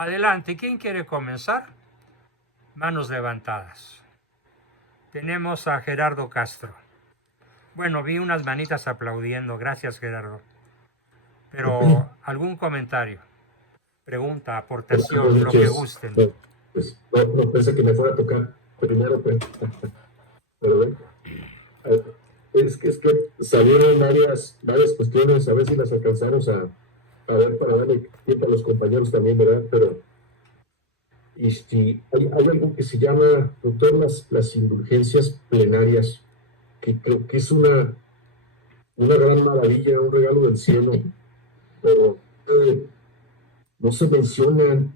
Adelante, ¿quién quiere comenzar? Manos levantadas. Tenemos a Gerardo Castro. Bueno, vi unas manitas aplaudiendo. Gracias, Gerardo. Pero, ¿algún comentario? Pregunta, aportación, Buenas lo que noches. gusten. Pues, no pensé que me fuera a tocar primero, pero bueno. Es que salieron varias cuestiones, a ver si las alcanzamos a ver para darle tiempo a los compañeros también, ¿verdad? Pero hay algo que se llama, doctor, las indulgencias plenarias, que creo que es una gran maravilla, un regalo del cielo, pero no se mencionan,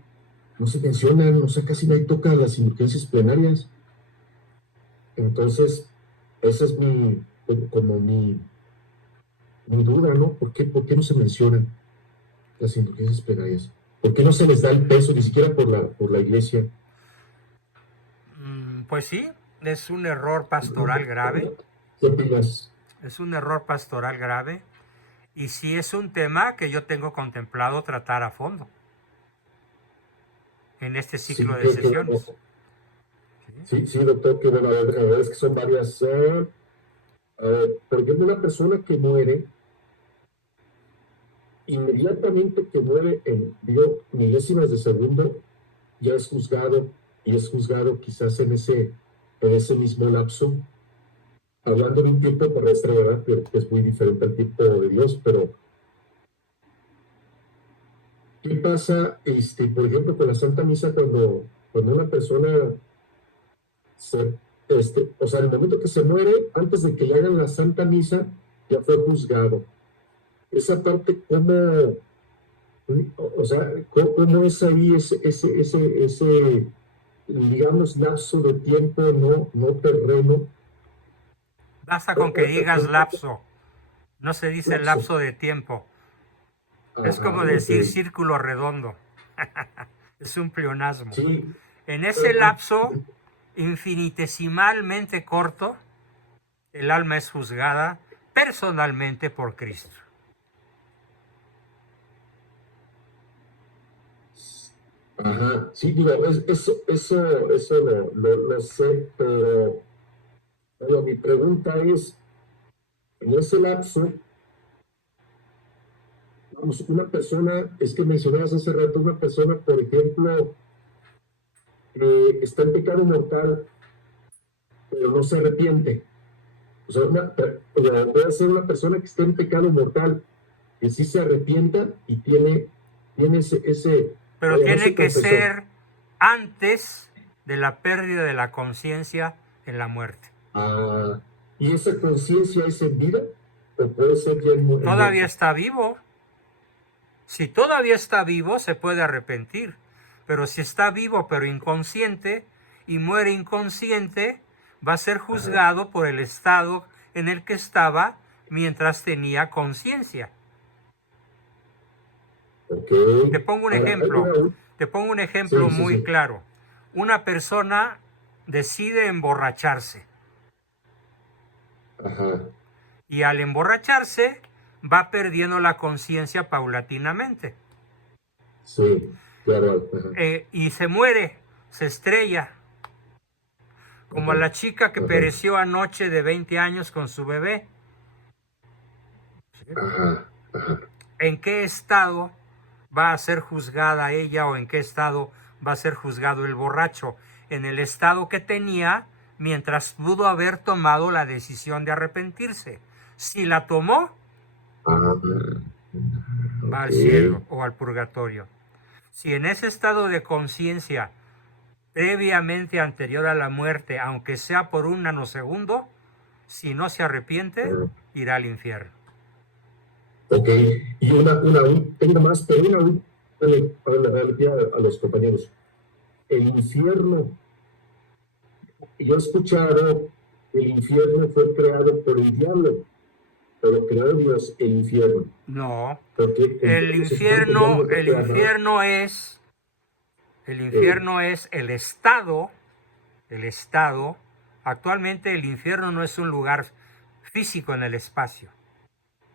o sea, casi nadie toca las indulgencias plenarias. Entonces, esa es como mi duda, ¿no? ¿Por qué no se mencionan las indulgencias plenarias? ¿Por qué no se les da el peso, ni siquiera por la iglesia? Pues sí, es un error pastoral grave. ¿Qué opinas? Es un error pastoral grave. Y sí es un tema que yo tengo contemplado tratar a fondo en este ciclo Sí, de sesiones. sí, doctor, que bueno, la verdad es que son varias. Por ejemplo, una persona que muere, inmediatamente que muere digo, milésimas de segundo, ya es juzgado, y es juzgado quizás en ese mismo lapso, hablando de un tiempo terrestre, ¿verdad? Pero que es muy diferente al tiempo de Dios, pero ¿qué pasa, por ejemplo, con la Santa Misa cuando una persona o sea, en el momento que se muere, antes de que le hagan la Santa Misa, ya fue juzgado? Esa parte, o sea, cómo es ahí ese, digamos, lapso de tiempo no terreno? Basta con que digas lapso, no se dice Lapso. lapso de tiempo. Es Ajá, como ok. decir círculo redondo. Es un pleonasmo. Sí, En ese eh, lapso infinitesimalmente corto, el alma es juzgada personalmente por Cristo. ajá, sí, digo, eso lo sé, pero mi pregunta es, en ese lapso, vamos, una persona, es que mencionabas hace rato, una persona, por ejemplo, está en pecado mortal, pero no se arrepiente. O sea, puede ser una persona que esté en pecado mortal, que sí se arrepienta y tiene Pero vaya, no se tiene que confesó. ser antes de la pérdida de la conciencia en la muerte. Ah, ¿y esa conciencia es en vida o puede ser ya en Todavía muerte? está vivo. Si todavía está vivo, se puede arrepentir. Pero si está vivo pero inconsciente y muere inconsciente, va a ser Ajá, juzgado por el estado en el que estaba mientras tenía conciencia. ok. Te pongo un Ahora, ejemplo. Te pongo un ejemplo sí, sí, muy sí. claro. Una persona decide emborracharse Ajá, y al emborracharse va perdiendo la conciencia paulatinamente. sí, claro, ajá, Y se muere, se estrella, como ajá, la chica que ajá, pereció anoche de 20 años con su bebé. ajá, ajá. ¿En qué estado va a ser juzgada ella o en qué estado va a ser juzgado el borracho? En el estado que tenía mientras pudo haber tomado la decisión de arrepentirse. Si la tomó, Ah, va ok. al cielo o al purgatorio. Si en ese estado de conciencia previamente anterior a la muerte, aunque sea por un nanosegundo, si no se arrepiente, Ah, irá al infierno. ok. Y tengo más, pero a los compañeros. El infierno, yo he escuchado que el infierno fue creado por el diablo, pero creó Dios el infierno, No, porque el diablo se está peleando. el Ajá, infierno es, el infierno es el estado. Actualmente el infierno no es un lugar físico en el espacio,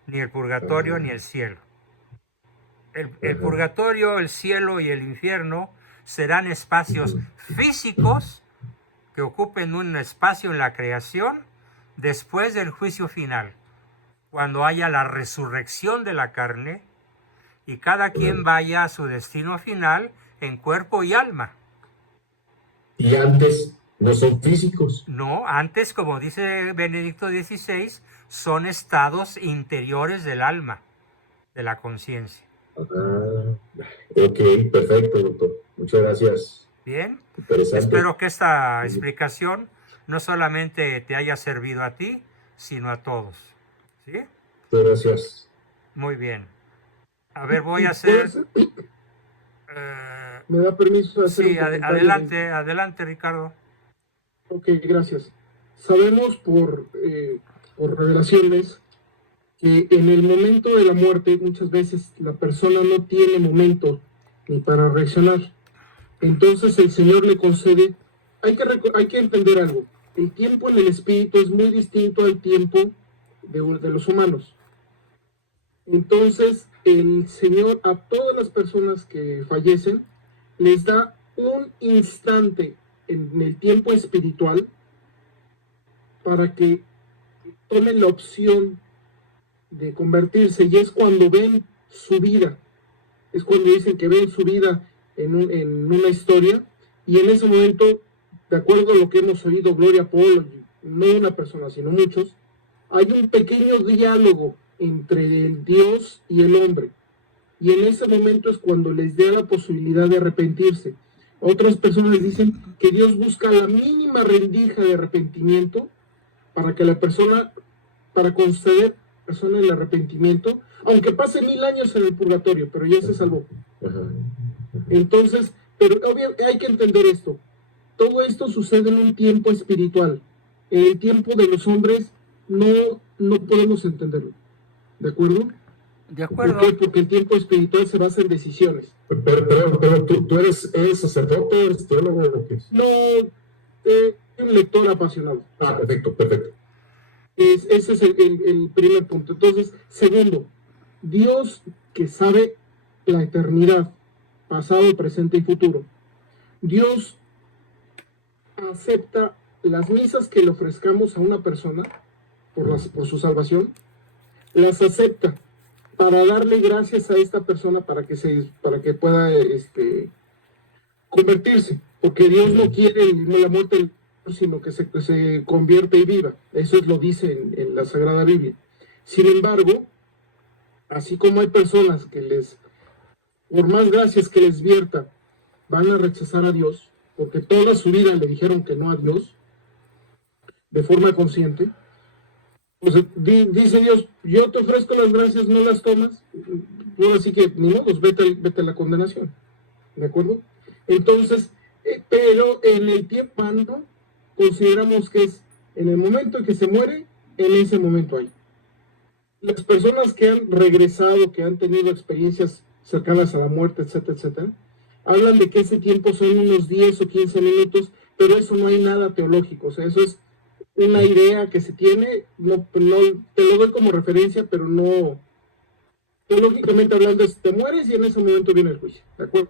ni el purgatorio ni ajá, el cielo. El purgatorio, el cielo y el infierno serán espacios físicos que ocupen un espacio en la creación después del juicio final, cuando haya la resurrección de la carne y cada quien vaya a su destino final en cuerpo y alma. Y antes no son físicos. No, antes, como dice Benedicto XVI, son estados interiores del alma, de la conciencia. Ok, perfecto, doctor. Muchas gracias. Bien, Interesante. espero que esta explicación no solamente te haya servido a ti, sino a todos. ¿Sí? Muchas gracias. Muy bien. A ver, voy a hacer... ¿Me da permiso de hacer sí, un comentario? adelante, Ricardo. Ok, gracias. Sabemos por revelaciones que en el momento de la muerte muchas veces la persona no tiene momento ni para reaccionar. Entonces el Señor le concede, hay que entender algo, el tiempo en el espíritu es muy distinto al tiempo de los humanos. Entonces el Señor a todas las personas que fallecen les da un instante en el tiempo espiritual para que tomen la opción de convertirse, y es cuando ven su vida, es cuando dicen que ven su vida en una historia, y en ese momento, de acuerdo a lo que hemos oído, Gloria Paul, no una persona, sino muchos, hay un pequeño diálogo entre el Dios y el hombre, y en ese momento es cuando les da la posibilidad de arrepentirse. Otras personas les dicen que Dios busca la mínima rendija de arrepentimiento para que la persona, para conceder a la persona el arrepentimiento, aunque pase 1000 años en el purgatorio, pero ya se salvó. Entonces, pero obviamente hay que entender esto. Todo esto sucede en un tiempo espiritual. En el tiempo de los hombres no podemos entenderlo. ¿De acuerdo? De acuerdo. ¿Por qué? Porque el tiempo espiritual se basa en decisiones. Pero ¿tú eres sacerdote, eres teólogo o qué es? No, un lector apasionado. Perfecto. Ese es el primer punto. Entonces, segundo, Dios que sabe la eternidad, pasado, presente y futuro. Dios acepta las misas que le ofrezcamos a una persona por su salvación, las acepta para darle gracias a esta persona para que pueda convertirse, porque Dios no quiere la muerte, sino que se convierte y viva. Eso lo dice en la Sagrada Biblia. Sin embargo, así como hay personas que por más gracias que les vierta, van a rechazar a Dios, porque toda su vida le dijeron que no a Dios, de forma consciente, pues dice Dios, yo te ofrezco las gracias, no las tomas, así que ni modo, vete a la condenación. ¿De acuerdo? Entonces, pero en el tiempo humano consideramos que es en el momento en que se muere, en ese momento hay. Las personas que han regresado, que han tenido experiencias cercanas a la muerte, etcétera, hablan de que ese tiempo son unos 10 o 15 minutos, pero eso no hay nada teológico, o sea, eso es una idea que se tiene, no te lo doy como referencia, pero no, teológicamente hablando, te mueres y en ese momento viene el juicio, ¿de acuerdo?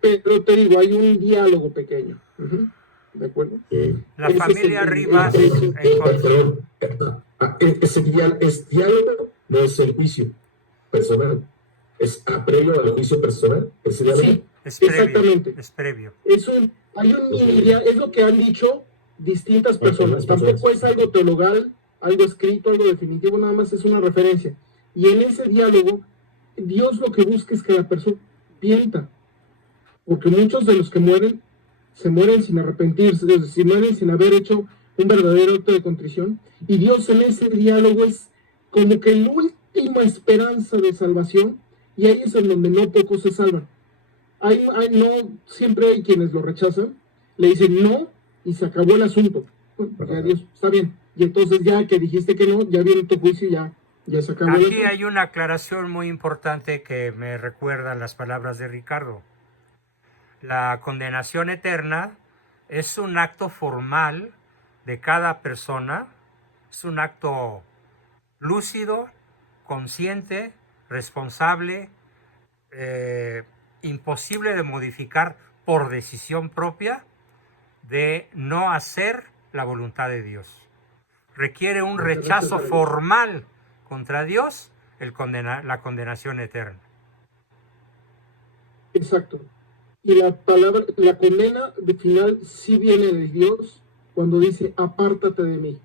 Pero te digo, hay un diálogo pequeño. ¿De acuerdo? La familia Rivas. Perdón. ¿Es diálogo? No es el juicio personal. ¿Es previo al juicio personal? ¿Ese diálogo? Sí, Es previo, exactamente. Es previo. Hay un es lo que han dicho distintas personas. Tampoco es algo teologal, algo escrito, algo definitivo, nada más es una referencia. Y en ese diálogo, Dios lo que busca es que la persona piensa. Porque muchos de los que mueren, se mueren sin arrepentirse, se mueren sin haber hecho un verdadero acto de contrición. Y Dios en ese diálogo es como que la última esperanza de salvación, y ahí es en donde no pocos se salvan. No, siempre hay quienes lo rechazan, le dicen no, y se acabó el asunto. Bueno, ya Dios, está bien. Y entonces ya que dijiste que no, ya viene tu juicio y ya se acabó el asunto. Aquí hay una aclaración muy importante que me recuerdan las palabras de Ricardo. La condenación eterna es un acto formal de cada persona, es un acto lúcido, consciente, responsable, imposible de modificar por decisión propia, de no hacer la voluntad de Dios. Requiere un rechazo formal contra Dios, la condenación eterna. Exacto. Y la palabra, la condena de final sí viene de Dios cuando dice, apártate de mí.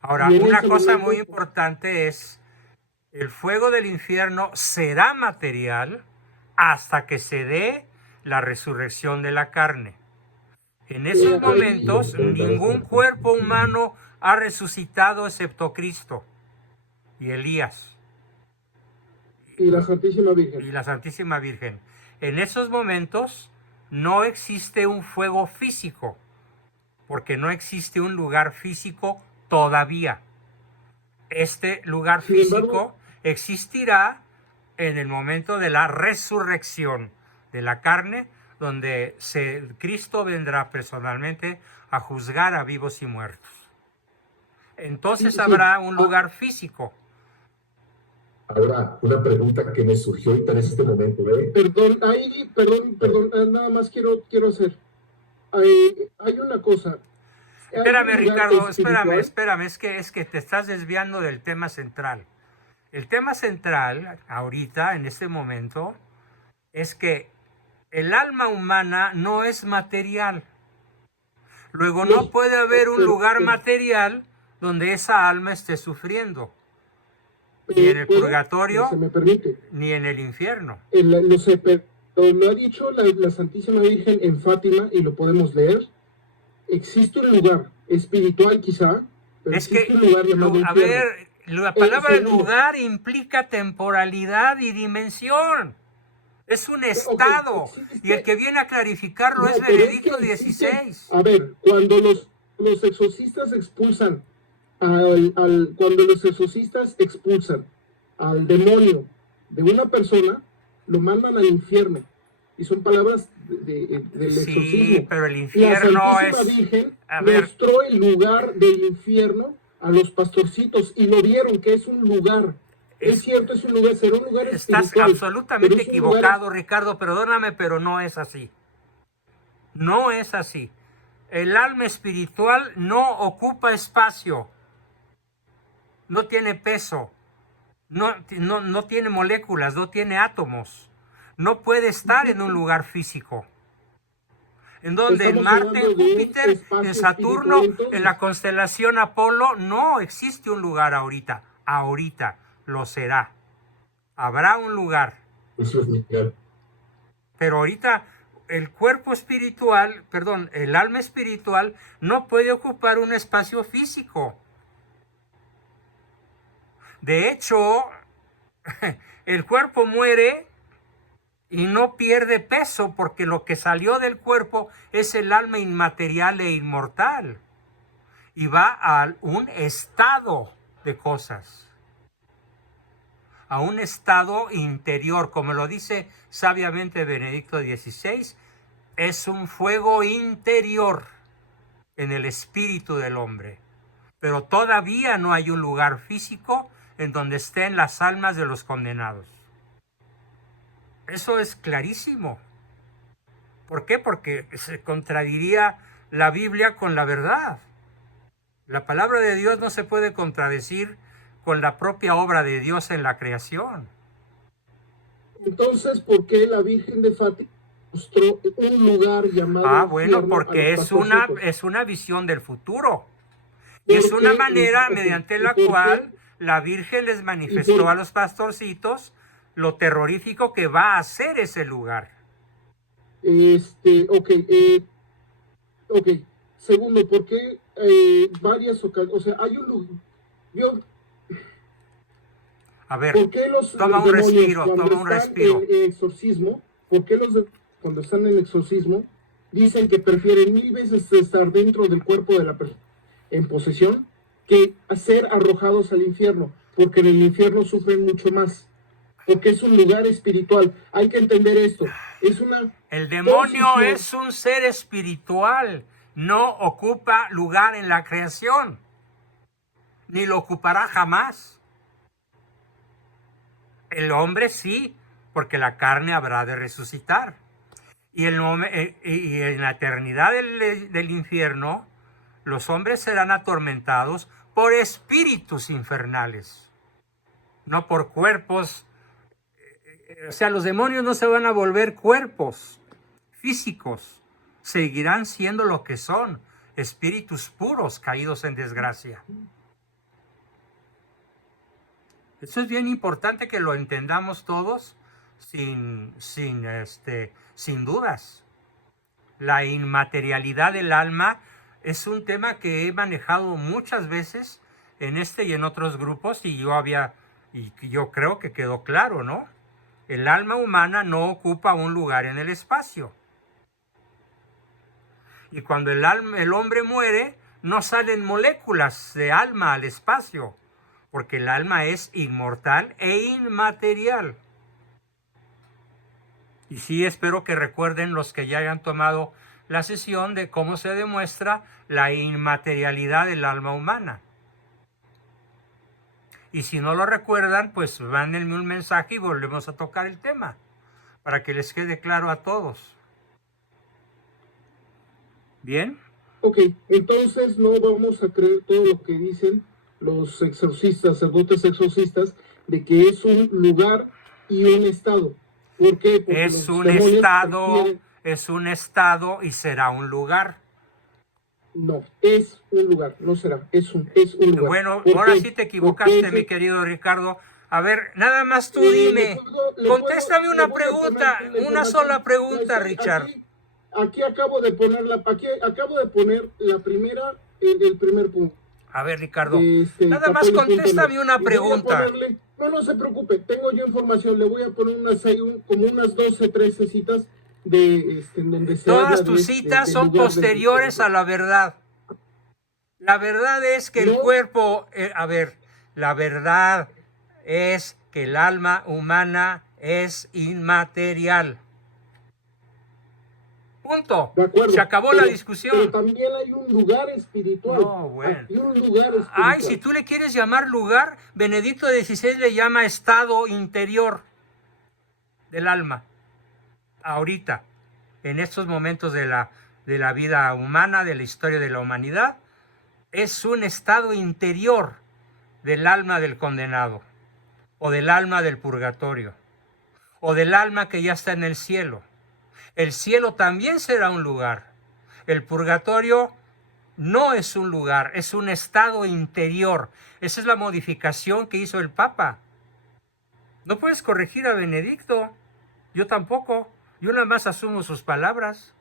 Ahora, Y en una ese cosa momento- muy importante es, el fuego del infierno será material hasta que se dé la resurrección de la carne. En esos ahí- momentos, ningún cuerpo humano ha resucitado excepto Cristo y Elías y la Santísima y Virgen. la Santísima Virgen. En esos momentos no existe un fuego físico, porque no existe un lugar físico todavía. Este lugar Sin físico embargo, existirá en el momento de la resurrección de la carne, donde Cristo vendrá personalmente a juzgar a vivos y muertos. Entonces sí, habrá un lugar físico. Ahora, una pregunta que me surgió ahorita en este momento, ¿eh? perdón, nada más quiero hacer. Hay una cosa. Hay Espérame, un lugar Ricardo, espiritual. espérame, es que te estás desviando del tema central. El tema central, ahorita, en este momento, es que el alma humana no es material. Luego no puede haber un lugar material donde esa alma esté sufriendo, ni en el ¿Puedo? purgatorio, Se me permite. ni en el infierno. No sé, pero lo ha dicho la Santísima Virgen en Fátima y lo podemos leer. Existe un lugar espiritual quizá, pero Es existe que, un lugar llamado a infierno. ver, la palabra segundo. lugar implica temporalidad y dimensión. Es un estado. existe- Y el que viene a clarificarlo No, es pero Benedicto que existe- XVI. A ver, cuando los exorcistas expulsan cuando los exorcistas expulsan al demonio de una persona, lo mandan al infierno. Y son palabras del Sí, exorcismo. pero el La infierno Santísima es... Virgen A ver, mostró el lugar del infierno a los pastorcitos y lo vieron que es un lugar. Es cierto, es un lugar, será un lugar estás espiritual. absolutamente pero es un lugar equivocado, Ricardo, perdóname, pero no es así. No es así. El alma espiritual no ocupa espacio, no tiene peso, no tiene moléculas, no tiene átomos. No puede estar en un lugar físico. En donde en Estamos Marte, en hablando de un Júpiter, espacio en Saturno, espiritual, entonces. en la constelación Apolo, no existe un lugar ahorita. Ahorita lo será. Habrá un lugar. Eso es legal. Pero ahorita el cuerpo espiritual, perdón, el alma espiritual no puede ocupar un espacio físico. De hecho, el cuerpo muere y no pierde peso porque lo que salió del cuerpo es el alma inmaterial e inmortal. Y va a un estado de cosas, a un estado interior, como lo dice sabiamente Benedicto XVI, es un fuego interior en el espíritu del hombre. Pero todavía no hay un lugar físico en donde estén las almas de los condenados. Eso es clarísimo. ¿Por qué? Porque se contradiría la Biblia con la verdad. La palabra de Dios no se puede contradecir con la propia obra de Dios en la creación. Entonces, ¿por qué la Virgen de Fátima mostró un lugar llamado Bueno, infierno porque a los pastorcitos? es una visión del futuro. Y es ¿Por una qué? manera Ok, mediante ¿y la por cual qué? la Virgen les manifestó a los pastorcitos lo terrorífico que va a ser ese lugar. Ok. Segundo, ¿por qué varias ocasiones? O sea, hay un lugar. A ver, ¿Por qué los toma un demonios respiro, cuando toma un están respiro. en exorcismo, por qué cuando están en exorcismo dicen que prefieren 1000 veces estar dentro del cuerpo de la persona en posesión que ser arrojados al infierno? Porque en el infierno sufren mucho más. Porque es un lugar espiritual. Hay que entender esto. Es una El demonio posición. es un ser espiritual, no ocupa lugar en la creación, ni lo ocupará jamás. El hombre sí, porque la carne habrá de resucitar. Y en la eternidad del infierno, los hombres serán atormentados por espíritus infernales, no por cuerpos. O sea, los demonios no se van a volver cuerpos físicos, seguirán siendo lo que son, espíritus puros caídos en desgracia. Eso es bien importante que lo entendamos todos sin dudas. La inmaterialidad del alma es un tema que he manejado muchas veces en este y en otros grupos y yo creo que quedó claro, ¿no? El alma humana no ocupa un lugar en el espacio. Y cuando el hombre muere, no salen moléculas de alma al espacio, porque el alma es inmortal e inmaterial. Y sí, espero que recuerden los que ya hayan tomado la sesión de cómo se demuestra la inmaterialidad del alma humana. Y si no lo recuerdan, pues mándenme un mensaje y volvemos a tocar el tema, para que les quede claro a todos. ¿Bien? Ok, entonces no vamos a creer todo lo que dicen los exorcistas, sacerdotes exorcistas, de que es un lugar y un estado. ¿Por qué? Porque Es un estado y será un lugar. No, es un lugar, no será, es un lugar. Bueno, ahora sí te equivocaste, mi querido Ricardo. A ver, nada más tú dime. Contéstame una pregunta, una sola pregunta, Richard. Aquí acabo de poner la primera, el primer punto. A ver, Ricardo, nada más contéstame una pregunta. No se preocupe, tengo yo información, le voy a poner como unas 12, 13 citas de en donde se habla. Todas tus citas son posteriores a la verdad. La verdad es que el cuerpo, la verdad es que el alma humana es inmaterial. Punto. De acuerdo, se acabó la discusión. Pero también hay un lugar espiritual. No, bueno. Hay un lugar espiritual. Ay, si tú le quieres llamar lugar, Benedicto XVI le llama estado interior del alma. Ahorita, en estos momentos de la vida humana, de la historia de la humanidad, es un estado interior del alma del condenado, o del alma del purgatorio, o del alma que ya está en el cielo. El cielo también será un lugar. El purgatorio no es un lugar, es un estado interior. Esa es la modificación que hizo el Papa. No puedes corregir a Benedicto, yo tampoco. Yo nada más asumo sus palabras.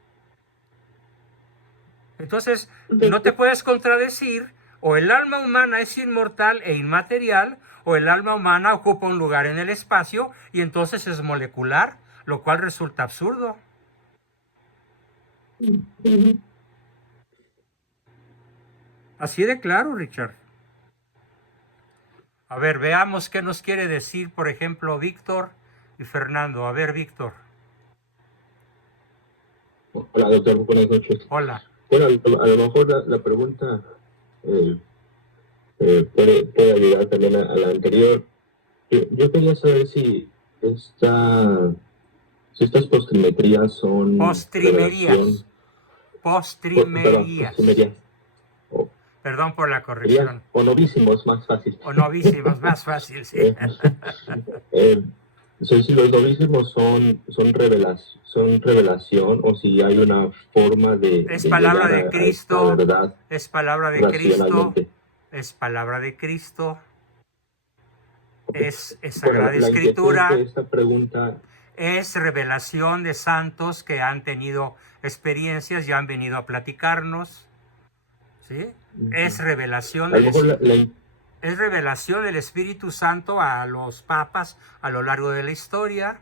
Entonces, no te puedes contradecir. O el alma humana es inmortal e inmaterial, o el alma humana ocupa un lugar en el espacio y entonces es molecular, lo cual resulta absurdo. Así de claro, Richard. A ver, veamos qué nos quiere decir, por ejemplo, Víctor y Fernando. A ver, Víctor. Hola, doctor, buenas noches. Hola. Bueno, a lo mejor la pregunta puede ayudar también a la anterior. Yo quería saber si estas postrimerías son... Postrimerías. Postrimerías. Perdón por la corrección. O novísimos, más fácil. O novísimos, más fácil, sí. Si los novísimos son revelación o si hay una forma de... Es palabra de Cristo. Verdad, es palabra de Cristo. Es palabra de Cristo. Okay. Es Sagrada Escritura. Esta pregunta... Es revelación de santos que han tenido experiencias y han venido a platicarnos. ¿Sí? Es revelación es revelación del Espíritu Santo a los papas a lo largo de la historia.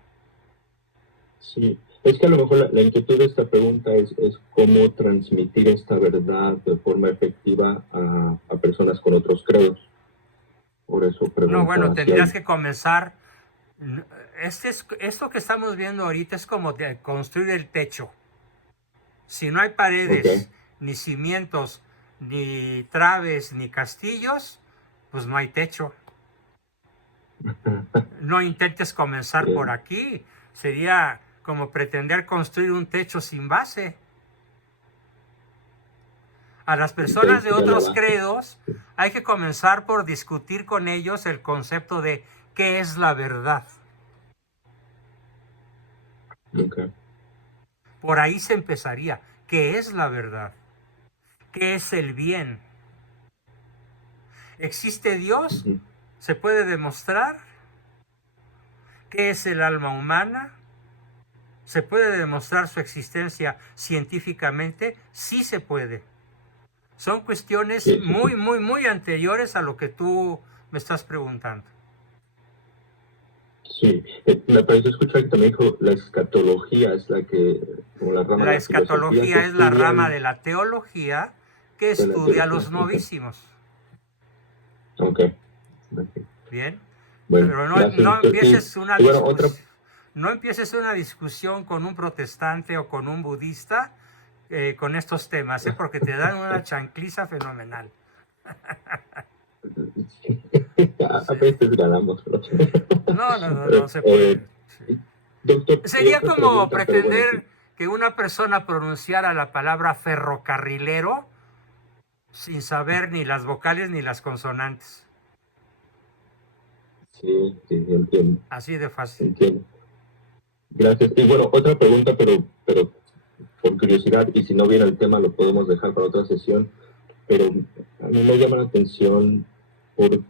Sí, es que a lo mejor la inquietud de esta pregunta es cómo transmitir esta verdad de forma efectiva a personas con otros credos. Por eso pregunto. No, bueno, tendrías que comenzar. Esto que estamos viendo ahorita es como de construir el techo. Si no hay paredes, ni cimientos, ni traves, ni castillos, pues no hay techo. No intentes comenzar Bien. por aquí. Sería como pretender construir un techo sin base. A las personas de Entonces, ya la otros base. credos hay que comenzar por discutir con ellos el concepto de qué es la verdad. Ok. Por ahí se empezaría. ¿Qué es la verdad? ¿Qué es el bien? ¿Existe Dios? Ujú. ¿Se puede demostrar? ¿Qué es el alma humana? ¿Se puede demostrar su existencia científicamente? Sí se puede. Son cuestiones Sí, sí, sí. muy anteriores a lo que tú me estás preguntando. Sí, me pareció escuchar que también dijo la escatología es la que, como la rama de La la filosofía que escatología es la rama estudian de la teología que de la estudia a teología. los Ok, novísimos. ok, ok. Bien, Bueno, pero gracias, no doctor. empieces una Y bueno, otra, discusión. No empieces una discusión con un protestante o con un budista con estos temas, porque te dan una chancliza fenomenal. a veces ganamos, pero... No se puede. Sí. Doctor, y Sería otra como pregunta, pero bueno, pretender que una persona pronunciara la palabra ferrocarrilero sin saber ni las vocales ni las consonantes. sí, sí, entiendo, Así de fácil. entiendo. Gracias. Y bueno, otra pregunta, pero por curiosidad, y si no viene el tema lo podemos dejar para otra sesión, pero a mí me llama la atención,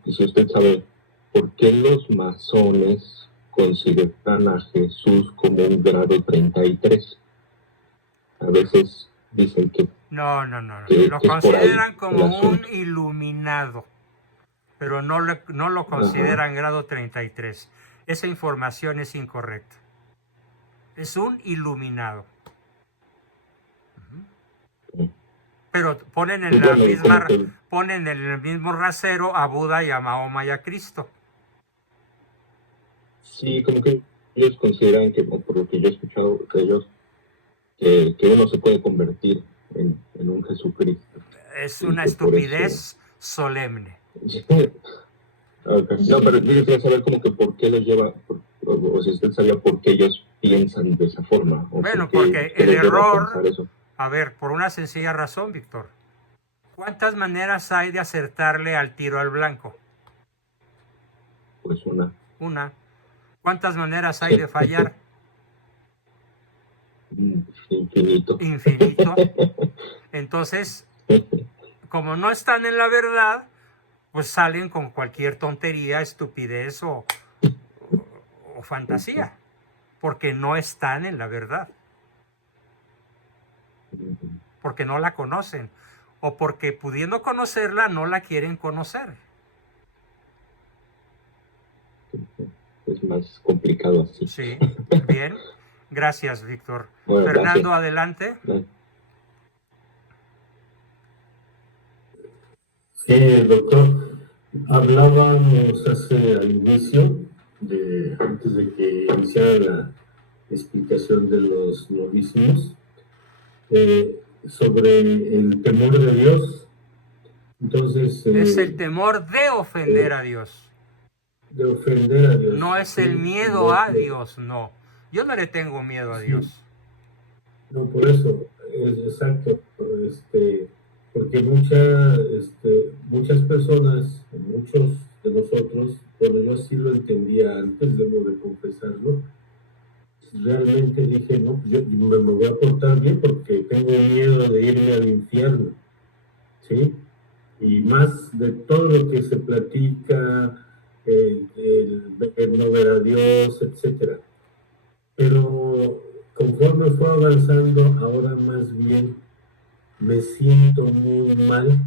si usted sabe, ¿por qué los masones consideran a Jesús como un grado 33? A veces dicen No. Lo que es por ahí consideran el como un asunto. iluminado, pero no lo Ajá. consideran grado 33. Esa información es incorrecta. Es un iluminado. Pero Y bueno, y como que ponen en el mismo rasero a Buda y a Mahoma y a Cristo. sí, como que ellos consideran que, o por lo que yo he escuchado de ellos, que uno se puede convertir en un Jesucristo Es y una que por eso... estupidez solemne. Okay. No, pero yo quería saber como que por qué los lleva, o si usted sabía por qué ellos piensan de esa forma, o Bueno, porque qué el los lleva a error, pensar eso. a ver, por una sencilla razón, Víctor. ¿Cuántas maneras hay de acertarle al tiro al blanco? Pues una. Una. ¿Cuántas maneras hay de fallar? Infinito. Infinito. Entonces, como no están en la verdad, pues salen con cualquier tontería, estupidez o fantasía, porque no están en la verdad, porque no la conocen, o porque pudiendo conocerla no la quieren conocer. Es más complicado así. Sí, bien. Gracias, Víctor. Bueno, Fernando, gracias. adelante. Sí, doctor, hablábamos al inicio, antes de que iniciara la explicación de los novísimos, sobre el temor de Dios. Entonces, Es el temor de ofender a Dios. de ofender a Dios. No es el miedo a Dios, no. Yo no le tengo miedo a Dios. Sí, no, por eso, es exacto, porque muchas personas, muchos de nosotros, bueno, yo sí lo entendía antes, debo de confesarlo, realmente dije, no, yo me voy a portar bien porque tengo miedo de irme al infierno, ¿sí? Y más de todo lo que se platica, el no ver a Dios, etcétera. Pero conforme fue avanzando, ahora más bien me siento muy mal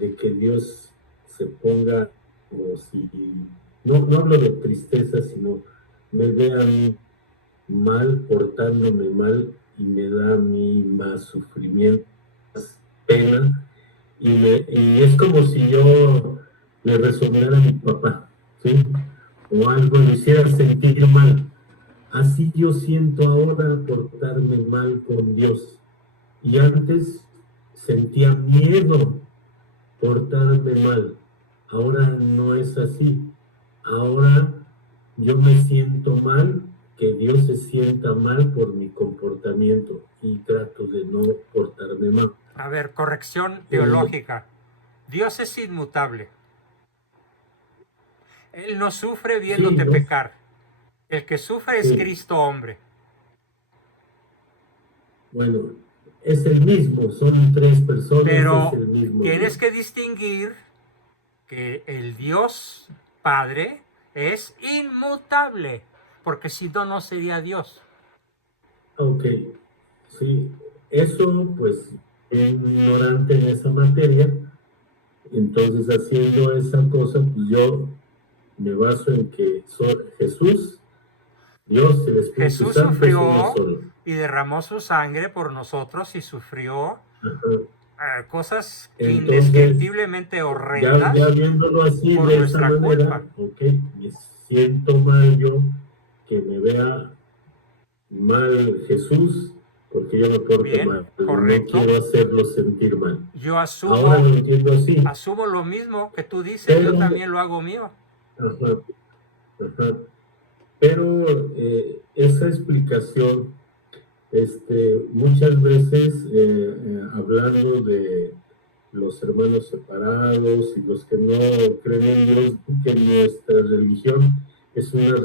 de que Dios se ponga como si, no hablo de tristeza, sino me vea a mí mal, portándome mal, y me da a mí más sufrimiento, más pena, y es como si yo le resonara a mi papá, ¿sí? O algo le hiciera sentir mal. Así yo siento ahora portarme mal con Dios. Y antes sentía miedo portarme mal. Ahora no es así. ahora yo me siento mal, que Dios se sienta mal por mi comportamiento y trato de no portarme mal. A ver, corrección teológica. Dios es inmutable. Él no sufre viéndote ¿no? pecar. El que sufre es Sí. Cristo hombre. Bueno, es el mismo, son tres personas, Pero es el mismo tienes Dios. que distinguir que el Dios Padre es inmutable, porque si no, no sería Dios. Ok, sí, eso pues ignorante en esa materia, entonces haciendo esa cosa, pues yo me baso en que Jesús, Dios, el Espíritu Jesús Santo es uno sufrió solo. y derramó su sangre por nosotros y sufrió Ajá. cosas Entonces, indescriptiblemente ya horrendas viéndolo así por de esa nuestra manera, culpa. ok, me siento mal yo que me vea mal Jesús porque yo me porto Bien, mal, no correcto. quiero hacerlo sentir mal. Yo Ahora lo entiendo así, asumo lo mismo que tú dices, pero, yo también lo hago mío. ajá, ajá, pero esa explicación, muchas veces hablando de los hermanos separados y los que no creen en Dios, que nuestra religión es una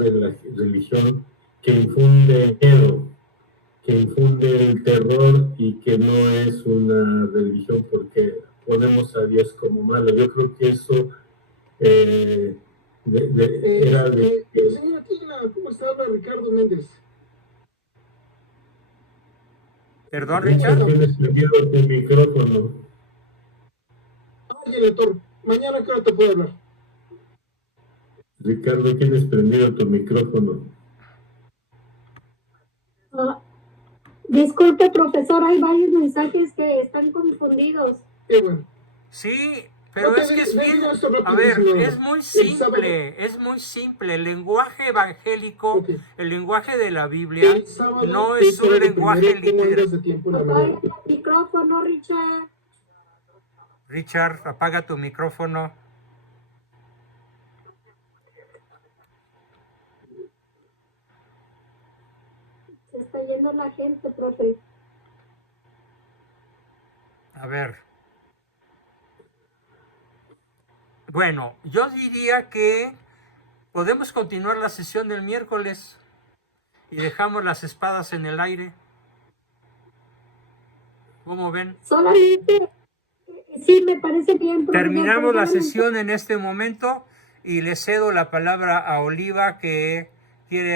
religión que infunde miedo, que infunde el terror y que no es una religión porque ponemos a Dios como malo. Yo creo que eso era de... Señora Tina, ¿cómo está? Habla Ricardo Méndez. Perdón, Richard, Richard. tienes prendido tu micrófono. Oye, doctor, mañana ¿qué hora te puedo hablar? Ricardo, tienes prendido tu micrófono. Disculpe, profesor, hay varios mensajes que están confundidos. Qué bueno. Sí, pero Ok, es que es le bien, digo esto a ver, rapidísimo. es muy El sábado- simple, es muy simple. El lenguaje evangélico, Ok. el lenguaje de la Biblia, El sábado, no ¿qué es un horario lenguaje primero? ¿Cómo literal. andas de tiempo en la Apaga mañana? el micrófono, Richard. Richard, apaga tu micrófono. Se está yendo la gente, profe. A ver. Bueno, yo diría que podemos continuar la sesión del miércoles y dejamos las espadas en el aire. ¿Cómo ven? Solamente, sí, me parece bien, profesor. Terminamos la pero solamente- sesión en este momento y le cedo la palabra a Oliva, que quiere